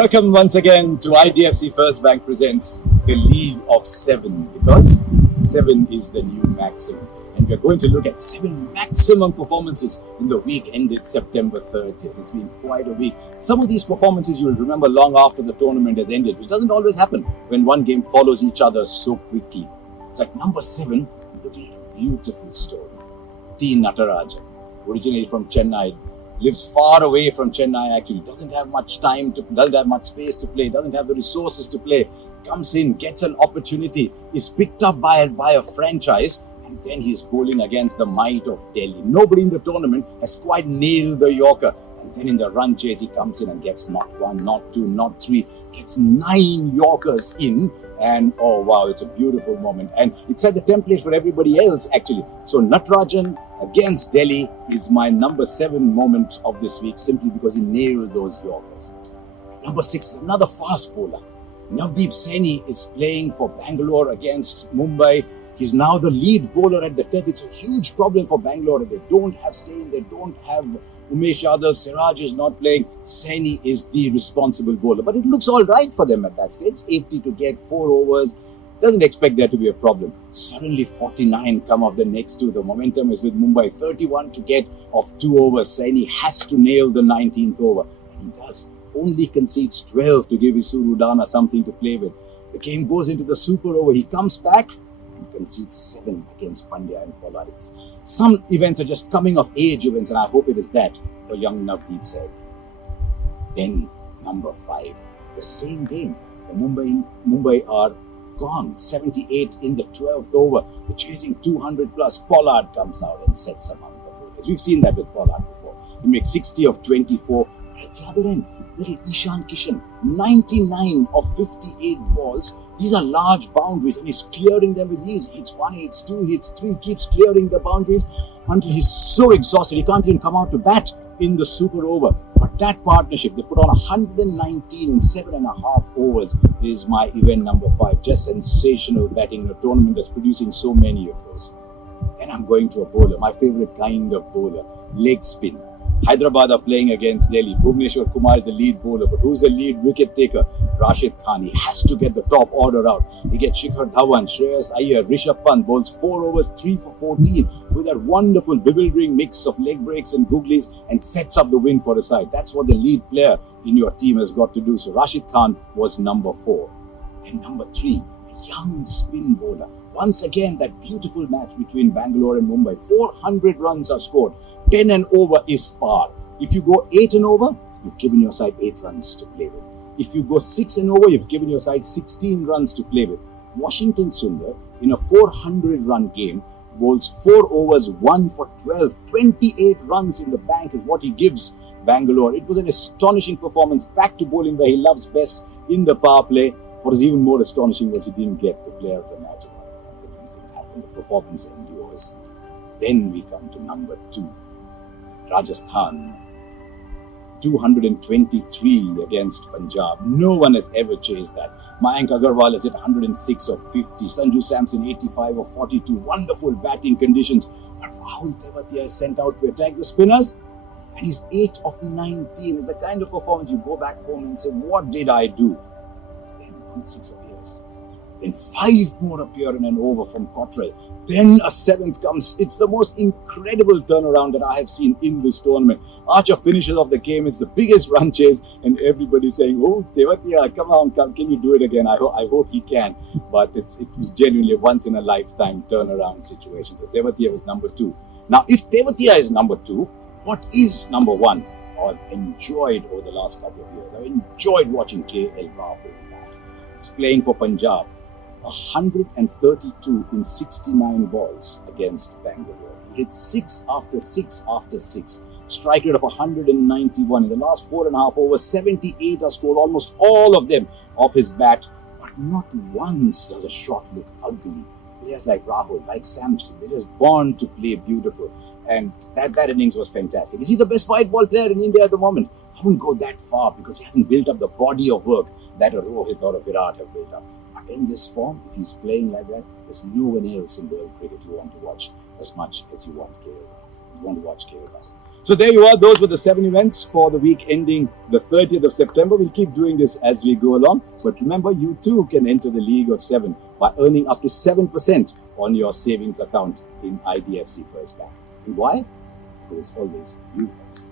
Welcome once again to IDFC FIRST Bank presents the League of Seven, because 7 is the new maximum. And we're going to look at 7 maximum performances in the week ended September 30th. It's been quite a week. Some of these performances you will remember long after the tournament has ended, which doesn't always happen when one game follows each other so quickly. It's like number 7, we're looking at a beautiful story. T. Natarajan, originated from Chennai, lives far away from Chennai actually, doesn't have much space to play, doesn't have the resources to play, comes in, gets an opportunity, is picked up by a franchise, and then he's bowling against the might of Delhi. Nobody in the tournament has quite nailed the Yorker. And then in the run chase, he comes in and gets not 1, not 2, not 3, gets 9 Yorkers in. And oh wow, it's a beautiful moment. And it set the template for everybody else actually. So Natarajan against Delhi is my number 7 moment of this week, simply because he nailed those Yorkers. Number 6, another fast bowler. Navdeep Saini is playing for Bangalore against Mumbai. He's now the lead bowler at the 10th. It's a huge problem for Bangalore. They don't have Steyn, they don't have Umesh Yadav, Siraj is not playing. Saini is the responsible bowler. But it looks all right for them at that stage. 80 to get 4 overs. Doesn't expect there to be a problem. Suddenly 49 come off the next 2. The momentum is with Mumbai. 31 to get of 2 overs. Saini has to nail the 19th over. And he does. Only concedes 12 to give Isuru Dana something to play with. The game goes into the super over. He comes back and concedes 7 against Pandya and Pollard. Some events are just coming of age events, and I hope it is that for young Navdeep Saini. Then number 5, the same game. The Mumbai are gone. 78 in the 12th over. They're chasing 200 plus. Pollard comes out and sets among the bowlers. We've seen that with Pollard before. He makes 60 of 24. But at the other end, little Ishan Kishan, 99 of 58 balls. These are large boundaries and he's clearing them with ease. He hits 1, he hits 2, he hits 3, keeps clearing the boundaries until he's so exhausted he can't even come out to bat in the super over. But that partnership, they put on 119 in 7.5 overs, is my event number 5. Just sensational batting in a tournament that's producing so many of those. Then I'm going to a bowler, my favorite kind of bowler, leg spin. Hyderabad are playing against Delhi. Bhuvneshwar Kumar is the lead bowler, but who's the lead wicket taker? Rashid Khan. He has to get the top order out. He gets Shikhar Dhawan, Shreyas Iyer, Rishabh Pant bowls 4 overs, 3 for 14 with that wonderful bewildering mix of leg breaks and googlies and sets up the win for the side. That's what the lead player in your team has got to do. So Rashid Khan was number 4. And number 3, a young spin bowler. Once again, that beautiful match between Bangalore and Mumbai. 400 runs are scored. 10 and over is par. If you go 8 and over, you've given your side 8 runs to play with. If you go 6 and over, you've given your side 16 runs to play with. Washington Sundar, in a 400-run game, bowls 4 overs, 1 for 12. 28 runs in the bank is what he gives Bangalore. It was an astonishing performance. Back to bowling where he loves best in the power play. What was even more astonishing was he didn't get the player of the match. These things happen. The performance endures. Then we come to number 2. Rajasthan, 223 against Punjab. No one has ever chased that. Mayank Agarwal has hit 106 of 50. Sanju Samson 85 of 42. Wonderful batting conditions. But Rahul Tewatia is sent out to attack the spinners. And he's 8 of 19. It's the kind of performance you go back home and say, what did I do? Then 1-6 appears. Then 5 more appear in an over from Cottrell. Then a 7th comes. It's the most incredible turnaround that I have seen in this tournament. Archer finishes off the game. It's the biggest run chase, and everybody's saying, "Oh, Tewatia, come on, come! Can you do it again?" I hope he can. But it was genuinely a once in a lifetime turnaround situation. So Tewatia was number 2. Now, if Tewatia is number 2, what is number 1? I've enjoyed over the last couple of years. I've enjoyed watching KL Rahul bat. He's playing for Punjab. 132 in 69 balls against Bangalore. He hit 6 after 6 after 6. Strike rate of 191. In the last 4.5 overs, 78 are scored, almost all of them off his bat. But not once does a shot look ugly. Players like Rahul, like Samson, they're just born to play beautiful. And that innings was fantastic. Is he the best white ball player in India at the moment? I wouldn't go that far because he hasn't built up the body of work that a Rohit or a Virat have built up. In this form, if he's playing like that, there's no one else in world cricket you want to watch as much as you want KL. You want to watch KL. So there you are. Those were the 7 events for the week ending the 30th of September. We'll keep doing this as we go along. But remember, you too can enter the League of 7 by earning up to 7% on your savings account in IDFC First Bank. And why? Because it's always you first.